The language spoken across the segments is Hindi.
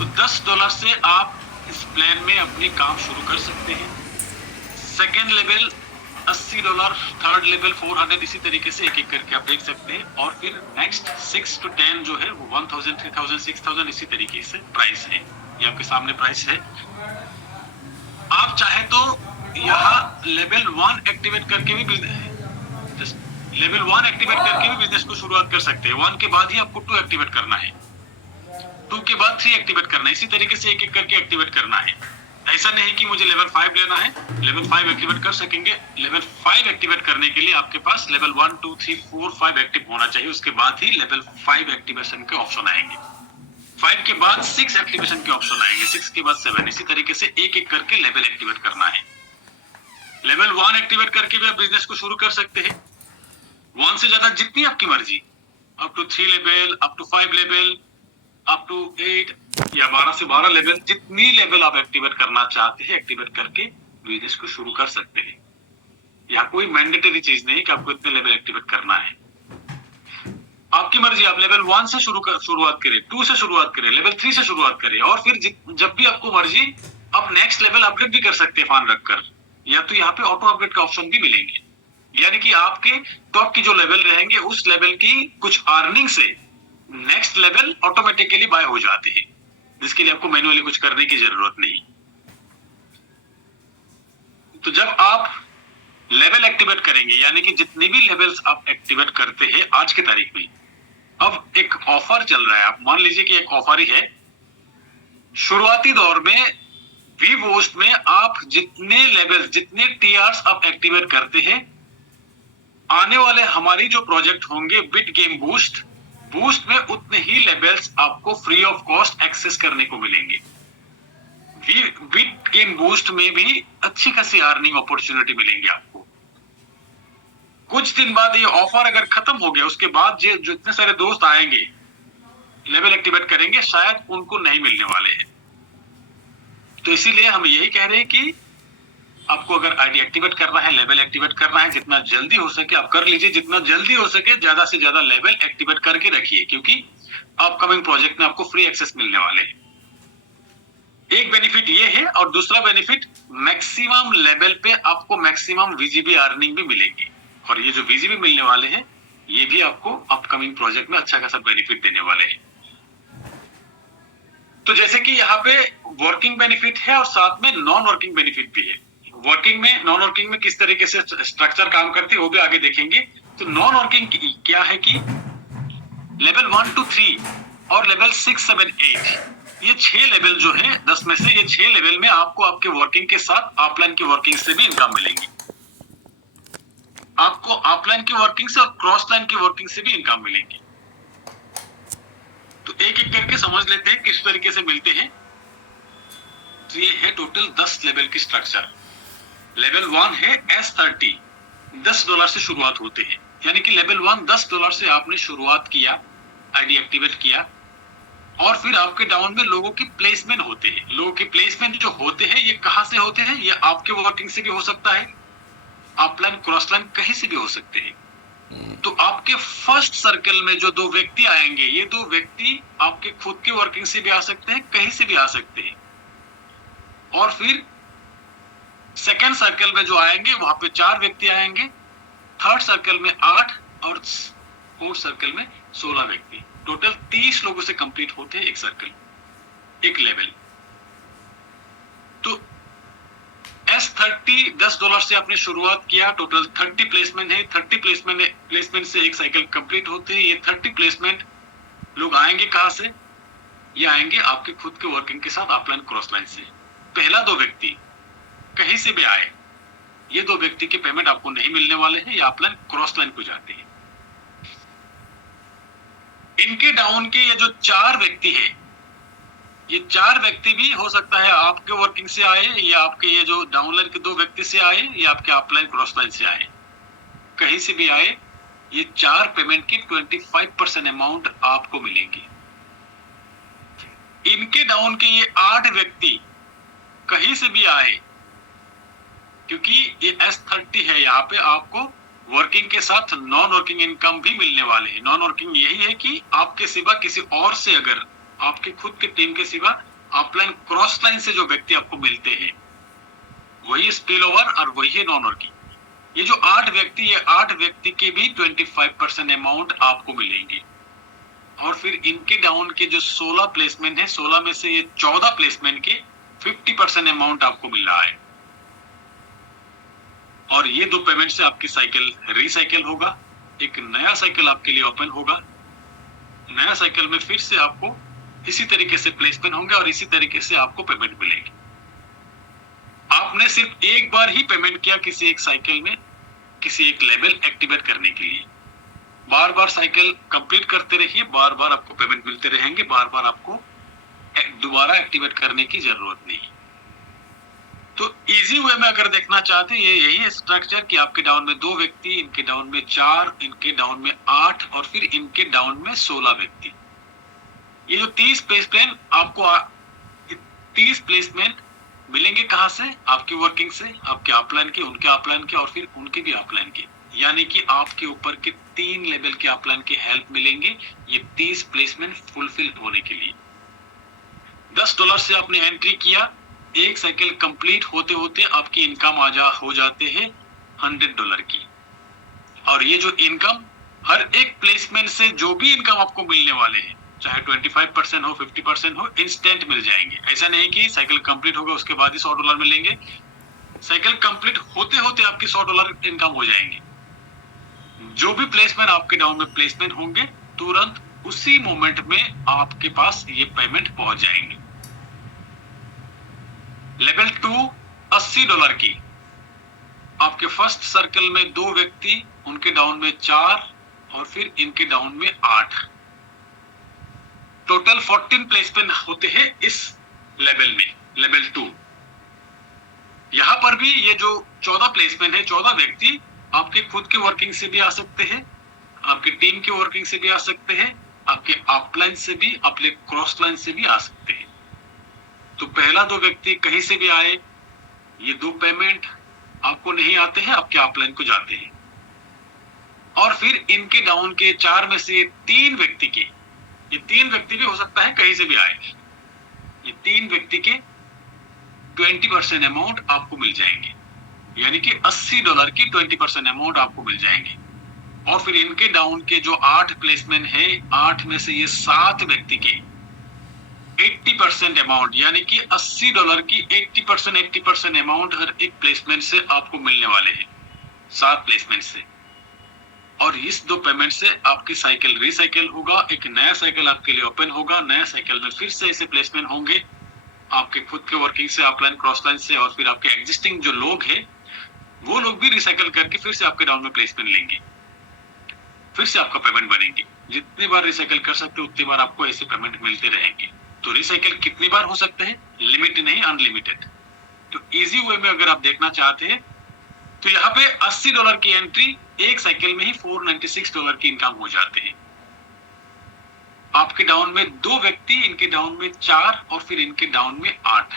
तो $10 से आप इस प्लान में अपने काम शुरू कर सकते हैं। सेकेंड लेवल $80, थर्ड लेवल 400, इसी तरीके से एक एक करके आप देख सकते हैं। और फिर नेक्स्ट 6 to 10 जो है वो 1000, 3000, 6000 इसी तरीके से प्राइस है। ये आपके सामने प्राइस है। आप चाहे तो यहाँ लेवल 1 एक्टिवेट करके भी लेवल 1 एक्टिवेट करके भी बिजनेस को शुरुआत कर सकते हैं। 1 के बाद ही आपको 2 एक्टिवेट करना है, 2 के बाद 3 एक्टिवेट करना है, इसी तरीके से एक एक करके एक्टिवेट करना है। ऐसा नहीं कि मुझे लेवल 5 लेना है, लेवल 5 एक्टिवेट कर सकेंगे। लेवल 5 एक्टिवेट करने के लिए आपके पास लेवल 1, 2, 3, 4, 5 एक्टिव होना चाहिए। उसके बाद ही लेवल 5 एक्टिवेशन के ऑप्शन आएंगे। 5 के बाद 6 एक्टिवेशन के ऑप्शन आएंगे, 6 के बाद 7, इसी तरीके से एक एक करके लेवल एक्टिवेट करना है। लेवल 1 एक्टिवेट करके भी आप बिजनेस को शुरू कर सकते हैं। 1 से ज्यादा जितनी आपकी मर्जी, up to 3 level, up to 5 level, up to 8 या 12 से 12 लेवल, जितनी लेवल आप एक्टिवेट करना चाहते हैं एक्टिवेट करके बिजनेस को शुरू कर सकते हैं। यहाँ कोई मैंडेटरी चीज नहीं कि आपको इतने लेवल एक्टिवेट करना है, आपकी मर्जी। आप लेवल 1 से शुरुआत करें, 2 से शुरुआत करें, लेवल 3 से शुरुआत करें, और फिर जब भी आपको मर्जी आप नेक्स्ट लेवल अपग्रेड भी कर सकते हैं फान रखकर, या तो यहाँ पे ऑटो अपग्रेड का ऑप्शन भी मिलेंगे। यानी कि आपके टॉप की जो लेवल रहेंगे उस लेवल की कुछ अर्निंग से नेक्स्ट लेवल ऑटोमेटिकली बाय हो जाते हैं, जिसके लिए आपको मैन्युअली कुछ करने की जरूरत नहीं। तो जब आप लेवल एक्टिवेट करेंगे, यानी कि जितने भी लेवल्स आप एक्टिवेट करते हैं आज की तारीख में, अब एक ऑफर चल रहा है। आप मान लीजिए कि एक ऑफर ही है। शुरुआती दौर में वीबूस्ट में आप जितने लेवल, जितने टीआरस आप एक्टिवेट करते हैं, आने वाले हमारी जो प्रोजेक्ट होंगे बिट गेम बूस्ट में उतने ही लेवल्स आपको फ्री ऑफ कॉस्ट एक्सेस करने को मिलेंगे। बिट गेम बूस्ट में भी अच्छी खासी अर्निंग अपॉर्चुनिटी मिलेंगे आपको। कुछ दिन बाद ये ऑफर अगर खत्म हो गया, उसके बाद जो इतने सारे दोस्त आएंगे लेवल एक्टिवेट करेंगे, शायद उनको नहीं मिलने वाले हैं। तो इसीलिए हम यही कह रहे हैं कि आपको अगर आईडी एक्टिवेट करना है, लेवल एक्टिवेट करना है, जितना जल्दी हो सके आप कर लीजिए। जितना जल्दी हो सके ज्यादा से ज्यादा लेवल एक्टिवेट करके रखिए, क्योंकि अपकमिंग प्रोजेक्ट में आपको फ्री एक्सेस मिलने वाले हैं। एक बेनिफिट ये है, और दूसरा बेनिफिट मैक्सिमम लेवल पे आपको मैक्सिमम वीजीबी अर्निंग भी मिलेगी। और ये जो वीजीबी मिलने वाले हैं ये भी आपको अपकमिंग प्रोजेक्ट में अच्छा खासा बेनिफिट देने वाले हैं। तो जैसे कि यहाँ पे वर्किंग बेनिफिट है और साथ में नॉन वर्किंग बेनिफिट भी है। वर्किंग में, नॉन वर्किंग में किस तरीके से स्ट्रक्चर काम करती है वो भी आगे देखेंगे। तो नॉन वर्किंग क्या है कि लेवल 1 to 3 और लेवल 6, 7, 8, ये 6 लेवल जो है 10 में से, ये 6 लेवल में आपको आपके वर्किंग के साथ ऑफलाइन की वर्किंग से भी इनकम मिलेगी। आपको ऑफलाइन की वर्किंग से और क्रॉस लाइन की वर्किंग से भी इनकम मिलेगी। तो एक एक करके समझ लेते हैं किस तरीके से मिलते हैं। तो ये है टोटल 10 लेवल की स्ट्रक्चर। लेवल 1 है S30, $10 से शुरुआत होते हैं। यानी कि लेवल 1 $10 से आपने शुरुआत किया, आईडी एक्टिवेट किया, और फिर आपके डाउन में लोगों की प्लेसमेंट होते हैं। लोगों की प्लेसमेंट जो होते हैं ये कहां से होते हैं? ये आपके वर्किंग से भी हो सकता है, ऑफलाइन क्रॉस लाइन कहीं से भी हो सकते हैं। तो आपके फर्स्ट सर्कल में जो 2 व्यक्ति आएंगे, ये 2 व्यक्ति आपके खुद के वर्किंग से भी आ सकते हैं, कहीं से भी आ सकते हैं। और फिर सेकेंड सर्कल में जो आएंगे वहां पे 4 व्यक्ति आएंगे, थर्ड सर्कल में 8 और फोर्थ सर्कल में 16 व्यक्ति। टोटल 30 लोगों से कंप्लीट होते हैं एक सर्कल, एक लेवल। तो S30 $10 से आपने शुरुआत किया, टोटल 30 प्लेसमेंट है। 30 प्लेसमेंट से एक साइकिल कंप्लीट होते हैं। ये 30 प्लेसमेंट लोग आएंगे कहां से? ये आएंगे आपके खुद के वर्किंग के साथ ऑफलाइन क्रॉस लाइन से। पहला 2 व्यक्ति कहीं से भी आए, ये 2 व्यक्ति के पेमेंट आपको नहीं मिलने वाले हैं, ये ऑफलाइन क्रॉस लाइन को जाते हैं। इनके डाउन के ये जो 4 व्यक्ति है, ये 4 व्यक्ति भी हो सकता है आपके वर्किंग से आए, या आपके ये जो डाउनलाइन के 2 व्यक्ति से आए, या आपके ऑफलाइन क्रॉस लाइन से आए, कहीं से भी आए। ये 4 पेमेंट की 25% अमाउंट आपको मिलेंगी। इनके डाउन के ये 8 व्यक्ति कहीं से भी आए, क्योंकि ये S30 है, यहाँ पे आपको वर्किंग के साथ नॉन वर्किंग इनकम भी मिलने वाले हैं। नॉन वर्किंग यही है कि आपके सिवा किसी और से अगर आपके खुद के टीम के सिवा अपलाइन क्रॉस लाइन से जो व्यक्ति आपको मिलते हैं वही स्पिल ओवर और वही है नॉन वर्किंग। ये जो 8 व्यक्ति, ये 8 व्यक्ति के भी 25% अमाउंट आपको मिलेंगे। और फिर इनके डाउन के जो 16 प्लेसमेंट है, 16 में से ये 14 प्लेसमेंट के 50% अमाउंट आपको मिल रहा है। और ये 2 पेमेंट से आपकी साइकिल रिसाइकिल होगा, एक नया साइकिल आपके लिए ओपन होगा। नया साइकिल में फिर से आपको इसी तरीके से प्लेसमेंट होंगे और इसी तरीके से आपको पेमेंट मिलेगी। आपने सिर्फ एक बार ही पेमेंट किया किसी एक साइकिल में, किसी एक लेवल एक्टिवेट करने के लिए। बार बार साइकिल कंप्लीट करते रहिए, बार बार आपको पेमेंट मिलते रहेंगे, बार बार आपको दोबारा एक्टिवेट करने की जरूरत नहीं। तो इजी वे में अगर देखना चाहते हैं, ये यही है स्ट्रक्चर कि आपके डाउन में 2 व्यक्ति, इनके डाउन में 4, इनके डाउन में 8 और फिर इनके डाउन में 16 व्यक्ति। ये जो 30 प्लेसमेंट आपको 30 प्लेसमेंट मिलेंगे कहां से? आपकी वर्किंग से, आपके अपलाइन के, उनके अपलाइन के और फिर उनके भी अपलाइन के। यानी कि आपके ऊपर के 3 लेवल के अपलाइन के हेल्प मिलेंगे ये 30 प्लेसमेंट फुलफिल होने के लिए। $10 से आपने एंट्री किया, एक साइकिल कंप्लीट होते होते आपकी इनकम हो जाते हैं $100 की। और ये जो इनकम, हर एक प्लेसमेंट से जो भी इनकम आपको मिलने वाले हैं, चाहे 25% हो, 50% हो, इंस्टेंट मिल जाएंगे। ऐसा नहीं कि साइकिल कंप्लीट होगा उसके बाद ही $100 मिलेंगे। साइकिल कंप्लीट होते होते आपके $100 इनकम हो जाएंगे। जो भी प्लेसमेंट आपके डाउन में प्लेसमेंट होंगे, तुरंत उसी मोमेंट में आपके पास ये पेमेंट पहुंच जाएंगे। लेवल 2 $80 की। आपके फर्स्ट सर्कल में 2 व्यक्ति, उनके डाउन में 4 और फिर इनके डाउन में 8। टोटल 14 प्लेसमेंट होते हैं इस लेवल में, लेवल 2। यहां पर भी ये जो 14 प्लेसमेंट है, 14 व्यक्ति आपके खुद के वर्किंग से भी आ सकते हैं, आपकी टीम के वर्किंग से भी आ सकते हैं, आपके अपलाइन से भी, अपने क्रॉस लाइन से भी आ सकते हैं। तो पहला 2 व्यक्ति कहीं से भी आए, ये 2 पेमेंट आपको नहीं आते हैं, आपके अपलाइन को जाते हैं। और फिर इनके डाउन के 4 में से 3 व्यक्ति के, ये 3 व्यक्ति भी हो सकता है कहीं से भी आए, ये 3 व्यक्ति के 20% अमाउंट आपको मिल जाएंगे। यानी कि $80 की 20% अमाउंट आपको मिल जाएंगे। और फिर इनके डाउन के जो 8 प्लेसमेंट है, 8 में से ये 7 व्यक्ति के 80% अमाउंट, यानी कि $80 की 80% अमाउंट हर एक प्लेसमेंट से आपको मिलने वाले हैं, 7 प्लेसमेंट से। और इस 2 पेमेंट से आपकी साइकिल रिसाइकिल होगा, एक नया साइकिल आपके लिए ओपन होगा। नया साइकिल में फिर से ऐसे प्लेसमेंट होंगे आपके खुद के वर्किंग से, अपलाइन, क्रॉस लाइन से, और फिर आपके एग्जिस्टिंग जो लोग हैं वो लोग भी रिसाइकिल करके फिर से आपके डाउन में प्लेसमेंट लेंगे, फिर से आपका पेमेंट बनेंगे। जितनी बार रिसाइकिल कर सकते उतनी बार आपको ऐसे पेमेंट मिलते रहेंगे। तो रिसाइकिल कितनी बार हो सकते हैं? लिमिट नहीं, अनलिमिटेड। तो इजी वे में अगर आप देखना चाहते हैं तो यहाँ पे $80 की एंट्री, एक साइकिल में ही $496 की इनकम हो जाते हैं। आपके डाउन में 2 व्यक्ति, इनके डाउन में 4 और फिर इनके डाउन में 8।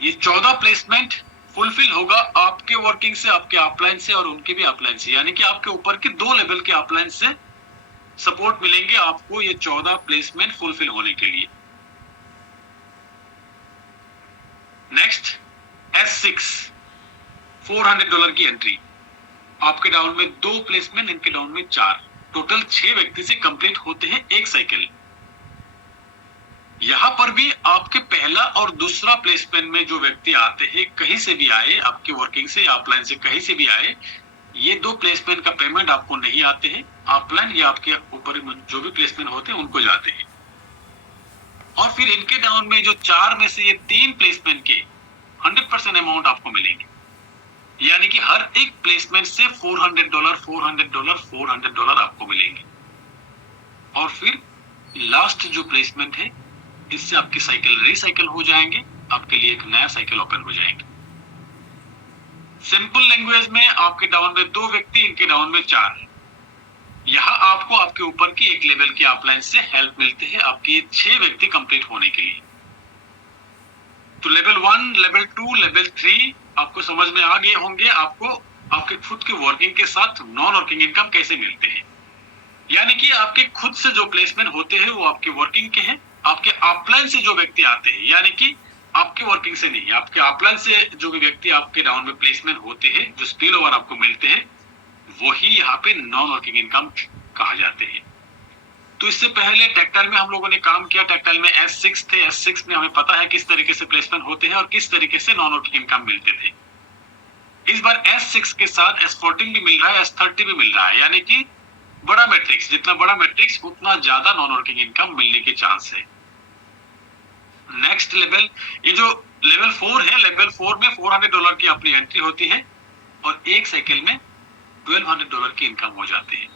ये 14 प्लेसमेंट फुलफिल होगा आपके वर्किंग से, आपके अपलाइन से और उनके भी अपलाइन से। यानी कि आपके ऊपर के 2 लेवल के अपलाइन से सपोर्ट मिलेंगे आपको ये 14 प्लेसमेंट फुलफिल होने के लिए। नेक्स्ट S6 $400 की एंट्री। आपके डाउन में 2 प्लेसमेंट, इनके डाउन में 4, टोटल 6 व्यक्ति से कंप्लीट होते हैं एक साइकिल। यहां पर भी आपके पहला और दूसरा प्लेसमेंट में जो व्यक्ति आते हैं, कहीं से भी आए, आपके वर्किंग से या अपलाइन से कहीं से भी आए, ये 2 प्लेसमेंट का पेमेंट आपको नहीं आते हैं। अपलाइन या आपके ऊपर जो भी प्लेसमेंट होते हैं उनको जाते हैं। और फिर इनके डाउन में जो 4 में से ये 3 प्लेसमेंट के 100% अमाउंट आपको मिलेंगे। यानी कि हर एक प्लेसमेंट से $400 $400 $400 आपको मिलेंगे। और फिर लास्ट जो प्लेसमेंट है, इससे आपकी साइकिल रिसाइकिल हो जाएंगे, आपके लिए एक नया साइकिल ओपन हो जाएंगे। सिंपल लैंग्वेज में आपके डाउन में 2 व्यक्ति, इनके डाउन में 4। यहां आपको आपके ऊपर की एक लेवल के अपलाइन से हेल्प मिलते हैं आपके 6 व्यक्ति कंप्लीट होने के लिए। तो लेवल 1, लेवल 2, लेवल 3 आपको समझ में आ गए होंगे, आपको आपके खुद के वर्किंग के साथ नॉन वर्किंग इनकम कैसे मिलते हैं। यानी कि आपके खुद से जो प्लेसमेंट होते हैं वो आपके वर्किंग के हैं, आपके अपलाइन से जो व्यक्ति आते हैं, यानी कि आपके वर्किंग से नहीं, आपके अपलाइन से जो भी व्यक्ति आपके डाउन में प्लेसमेंट होते हैं, जो स्पिल ओवर आपको मिलते हैं, वही यहाँ पे नॉन वर्किंग इनकम कहा जाते हैं। तो इससे पहले टेक्टाइल में हम लोगों ने काम किया, टेक्टाइल में S6 थे, S6 में हमें पता है किस तरीके से प्लेसमेंट होते हैं और किस तरीके से नॉन वर्किंग इनकम मिलते थे। इस बार S6 के साथ S14 भी मिल रहा है, S30 भी मिल रहा है, यानी कि बड़ा मैट्रिक्स, जितना बड़ा मैट्रिक्स उतना ज्यादा नॉन वर्किंग इनकम मिलने के चांस है। नेक्स्ट लेवल, ये जो लेवल 4 है, लेवल 4 में $400 की अपनी एंट्री होती है और एक साइकिल में $1200 की इनकम हो जाती है।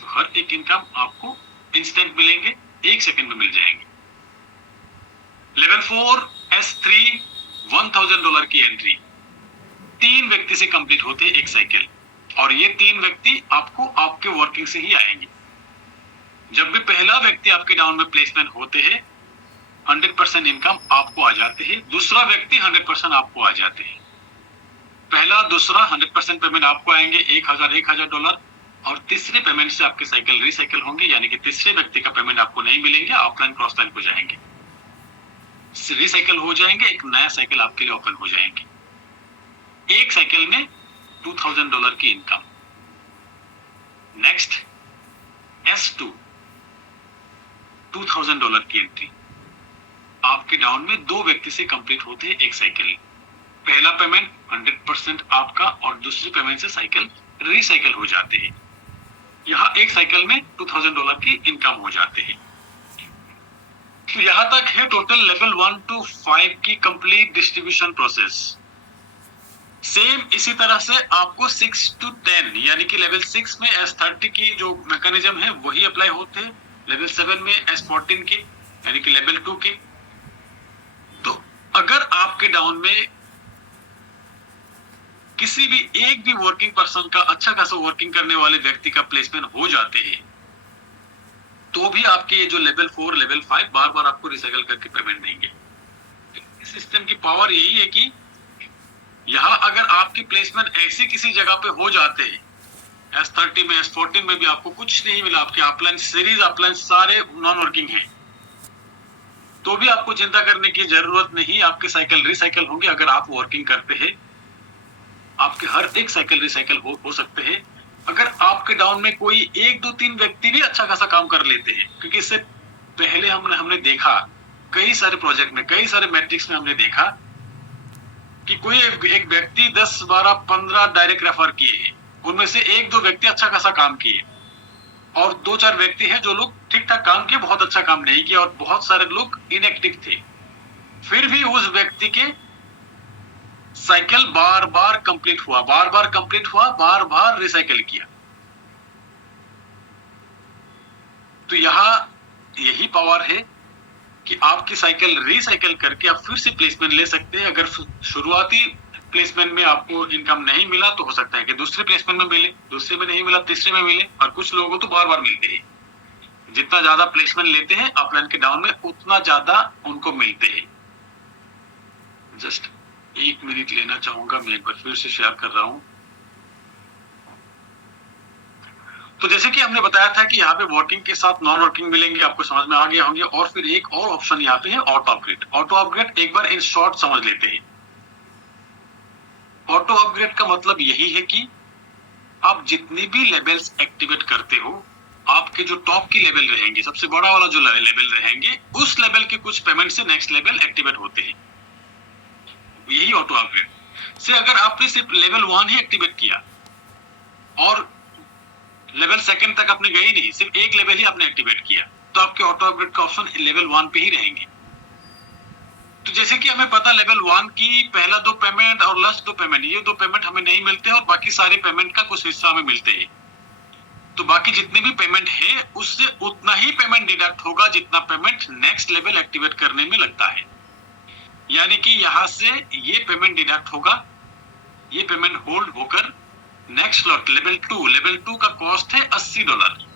तो हर एक इनकम आपको इंस्टेंट मिलेंगे, एक सेकंड में मिल जाएंगे। लेवल 4 S3 $1000 की एंट्री, 3 व्यक्ति से कंप्लीट होते हैं एक साइकिल, और ये 3 व्यक्ति आपको आपके वर्किंग से ही आएंगे। जब भी पहला व्यक्ति आपके डाउन में प्लेसमेंट होते हैं 100% इनकम आपको आ जाते हैं, दूसरा व्यक्ति 100% आपको आ जाते हैं। पहला दूसरा 100% पेमेंट आपको आएंगे, $1000 और तीसरे पेमेंट से आपके साइकिल रिसाइकिल होंगे, यानी कि तीसरे व्यक्ति का पेमेंट आपको नहीं मिलेंगे, ऑफलाइन क्रॉस लाइन हो जाएंगे, रिसाइकिल हो जाएंगे, एक नया साइकिल आपके लिए ओपन हो जाएंगे। एक साइकिल में $2000 की इनकम। नेक्स्ट S2 $2000 की एंट्री, आपके डाउन में 2 व्यक्ति से कंप्लीट होते हैं एक साइकिल। पहला पेमेंट 100% आपका और दूसरी पेमेंट से साइकिल रिसाइकिल हो जाते हैं। यहाँ एक साइकिल में $2000 की इनकम हो जाते हैं। तो यहां तक है टोटल लेवल 1 to 5 की कंप्लीट डिस्ट्रीब्यूशन प्रोसेस। सेम इसी तरह से आपको 6 to 10 यानी कि लेवल 6 में S30 की जो मैकेनिज्म है वही अप्लाई होते हैं, लेवल 7 में S14 के यानी कि लेवल 2 के। तो अगर आपके डाउन में किसी भी एक भी वर्किंग पर्सन का, अच्छा खासा वर्किंग करने वाले व्यक्ति का प्लेसमेंट हो जाते हैं, तो भी आपके ये जो लेवल 4 लेवल 5 बार बार आपको रिसाइकल करके पेमेंट देंगे। इस सिस्टम की पावर यही है कि यहाँ अगर आपकी प्लेसमेंट ऐसी किसी जगह पे हो जाते हैं, S30 में S14 में भी आपको कुछ नहीं मिला, आपके अपलाइन सीरीज अपलाइन सारे नॉन वर्किंग हैं, तो भी आपको चिंता करने की जरूरत नहीं, आपके साइकिल रिसाइकिल होंगे। अगर आप वर्किंग करते हैं आपके हर एक साइकिल रिसाइकिल हो सकते हैं। अगर आपके डाउन में कोई 1 2 3 व्यक्ति भी अच्छा खासा काम कर लेते हैं, क्योंकि इससे पहले हमने देखा कई सारे प्रोजेक्ट में, कई सारे मैट्रिक्स में हमने देखा कि कोई एक व्यक्ति 10 12 15 डायरेक्ट रेफर किए हैं, उनमें से 1 2 व्यक्ति अच्छा खासा काम किए और 2 4 व्यक्ति हैं जो लोग ठीक ठाक काम किए, बहुत अच्छा काम नहीं किया, और बहुत सारे लोग इनएक्टिव थे। फिर भी उस व्यक्ति के साइकिल बार बार कंप्लीट हुआ, बार बार रिसाइकिल किया। तो यहां यही पावर है कि आपकी साइकिल रिसाइकिल करके आप फिर से प्लेसमेंट ले सकते हैं। अगर शुरुआती प्लेसमेंट में आपको इनकम नहीं मिला तो हो सकता है कि दूसरे प्लेसमेंट में मिले, दूसरे में नहीं मिला तीसरे में मिले, और कुछ लोगों तो बार बार मिलते हैं। जितना ज्यादा प्लेसमेंट लेते हैं अपलाइन के डाउन में उतना ज्यादा उनको मिलते हैं। जस्ट 1 मिनट लेना चाहूंगा, मैं एक बार फिर से शेयर कर रहा हूं। तो जैसे कि हमने बताया था कि यहाँ पे वर्किंग के साथ नॉन वर्किंग मिलेंगे, आपको समझ में आ गया होंगे। और फिर एक और ऑप्शन यहाँ पे है ऑटो अपग्रेड। ऑटो अपग्रेड एक बार इन शॉर्ट समझ लेते हैं। ऑटो अपग्रेड का मतलब यही है कि आप जितनी भी लेवल्स एक्टिवेट करते हो, आपके जो टॉप की लेवल रहेंगे, सबसे बड़ा वाला जो लेवल रहेंगे, उस लेवल के कुछ पेमेंट से नेक्स्ट लेवल एक्टिवेट होते हैं। यही ऑटो अपग्रेड से अगर आपने सिर्फ लेवल 1 ही एक्टिवेट किया और लेवल 2 तक आपने गए नहीं, सिर्फ एक लेवल ही आपने एक्टिवेट किया, तो आपके ऑटो अपग्रेड का ऑप्शन लेवल 1 पे ही रहेंगे। तो जैसे कि हमें पता लेवल 1 की पहला 2 पेमेंट और लास्ट 2 पेमेंट, ये 2 पेमेंट हमें नहीं मिलते और बाकी सारे पेमेंट का कुछ हिस्सा हमें मिलते हैं। तो बाकी जितने भी पेमेंट है उससे उतना ही पेमेंट डिडक्ट होगा जितना पेमेंट नेक्स्ट लेवल एक्टिवेट करने में लगता है। यानी कि यहां से ये पेमेंट डिडक्ट होगा, ये पेमेंट होल्ड होकर नेक्स्ट स्लॉट लेवल 2 का कॉस्ट है $80।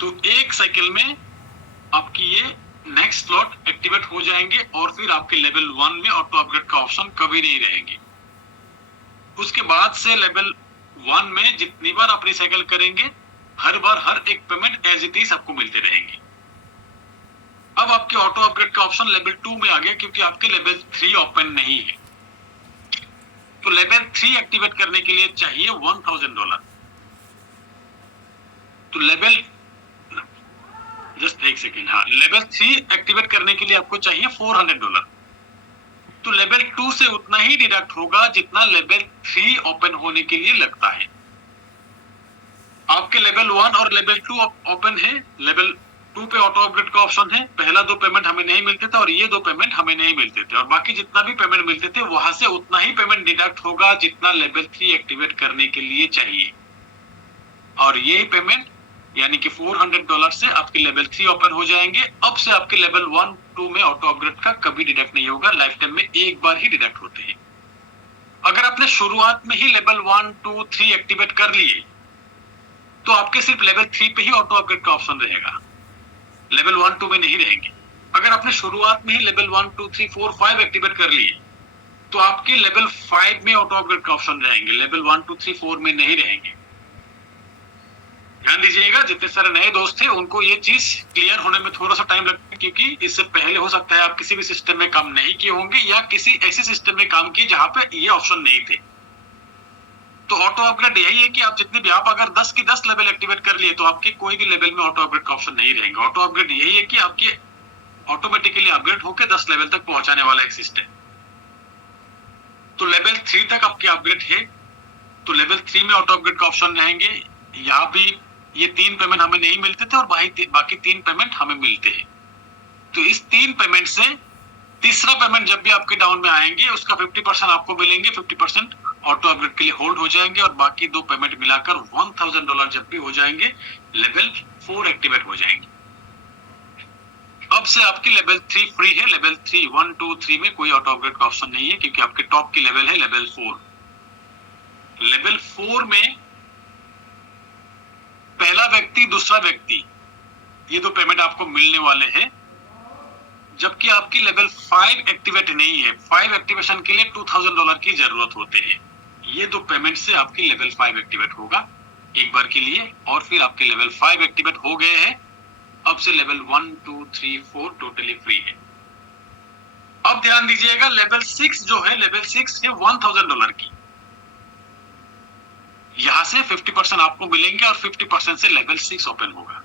तो एक साइकिल में आपकी ये नेक्स्ट स्लॉट एक्टिवेट हो जाएंगे और फिर आपके लेवल 1 में ऑटो अपग्रेड का ऑप्शन कभी नहीं रहेंगे। उसके बाद से लेवल 1 में जितनी बार आप रिसाइकिल करेंगे, हर बार हर एक पेमेंट एज इट इज आपको मिलते रहेंगे। अब आपके ऑटो अपग्रेड का ऑप्शन लेवल 2 में आ गया क्योंकि आपके लेवल 3 ओपन नहीं है। तो लेवल 3 एक्टिवेट करने के लिए चाहिए $1000। तो लेवल जस्ट एक सेकेंड, हाँ, लेवल 3 एक्टिवेट करने के लिए आपको चाहिए $400। तो लेवल 2 से उतना ही डिडक्ट होगा जितना लेवल 3 ओपन होने के लिए लगता है। आपके लेवल 1 और लेवल 2 ओपन है, लेवल 2 पे ऑटो अपग्रेड का ऑप्शन है। पहला 2 पेमेंट हमें नहीं मिलते थे और ये 2 पेमेंट हमें नहीं मिलते थे, और बाकी जितना भी पेमेंट मिलते थे वहां से उतना ही पेमेंट डिडक्ट होगा जितना लेवल 3 एक्टिवेट करने के लिए चाहिए। और ये पेमेंट यानी कि $400 से आपके लेवल 3 ओपन हो जाएंगे। अब से आपके लेवल 1, 2 में ऑटो अपग्रेड का कभी डिडक्ट नहीं होगा, लाइफ टाइम में एक बार ही डिडक्ट होते हैं। अगर आपने शुरुआत में ही लेवल 1, 2, 3 एक्टिवेट कर लिए तो आपके सिर्फ लेवल 3 पे ही ऑटो अपग्रेड का ऑप्शन रहेगा, लेवल 1, 2 में नहीं रहेंगे। अगर आपने शुरुआत में ही लेवल 1, 2, 3, 4, 5 एक्टिवेट कर लिए तो आपके लेवल 5 में ऑटो अपग्रेड का ऑप्शन रहेंगे, लेवल 1, 2, 3, 4 में नहीं रहेंगे। ध्यान दीजिएगा, जितने सारे नए दोस्त थे उनको ये चीज क्लियर होने में थोड़ा सा टाइम लगता है, क्योंकि इससे पहले हो सकता है आप किसी भी सिस्टम में काम नहीं किए होंगे या किसी ऐसे सिस्टम में काम किए जहां पे ये ऑप्शन नहीं थे। तो ऑटो अपग्रेड यही है कि आप जितने भी, आप अगर 10 की 10 लेवल एक्टिवेट कर लिए तो आपके कोई भी लेवल में ऑटो अपग्रेड का ऑप्शन नहीं रहेंगे। ऑटो अपग्रेड यही है कि आपके ऑटोमेटिकली अपग्रेड होकर 10 लेवल तक पहुंचाने वाला एक सिस्टम। तो लेवल 3 तक आपके अपग्रेड है, तो लेवल 3 में ऑटो अपग्रेड का ऑप्शन रहेंगे। यहाँ भी ये 3 पेमेंट हमें नहीं मिलते थे और बाकी 3 पेमेंट हमें मिलते हैं। तो इस 3 पेमेंट से तीसरा पेमेंट जब भी आपके डाउन में आएंगे उसका 50% आपको मिलेंगे, 50% ऑटो अपग्रेड के लिए होल्ड हो जाएंगे, और बाकी 2 पेमेंट मिलाकर $1000 जब भी हो जाएंगे लेवल 4 एक्टिवेट हो जाएंगे। अब से आपकी लेवल 3 फ्री है। लेवल 3, 1, 2, 3 में कोई ऑटो अपग्रेड का ऑप्शन नहीं है क्योंकि आपके टॉप की लेवल है लेवल 4। लेवल 4 में पहला व्यक्ति, दूसरा व्यक्ति, ये 2 पेमेंट आपको मिलने वाले हैं, जबकि आपकी लेवल 5 एक्टिवेट नहीं है। 5 एक्टिवेशन के लिए $2000 की जरूरत होते हैं। ये 2 पेमेंट से आपकी लेवल 5 एक्टिवेट होगा एक बार के लिए, और फिर आपके लेवल 5 एक्टिवेट हो गए हैं। अब से लेवल 1, 2, 3, 4 टोटली फ्री है। अब ध्यान दीजिएगा, लेवल 6 जो है, लेवल 6 है $1000 की। यहां से 50% आपको मिलेंगे और 50% से लेवल 6 ओपन होगा।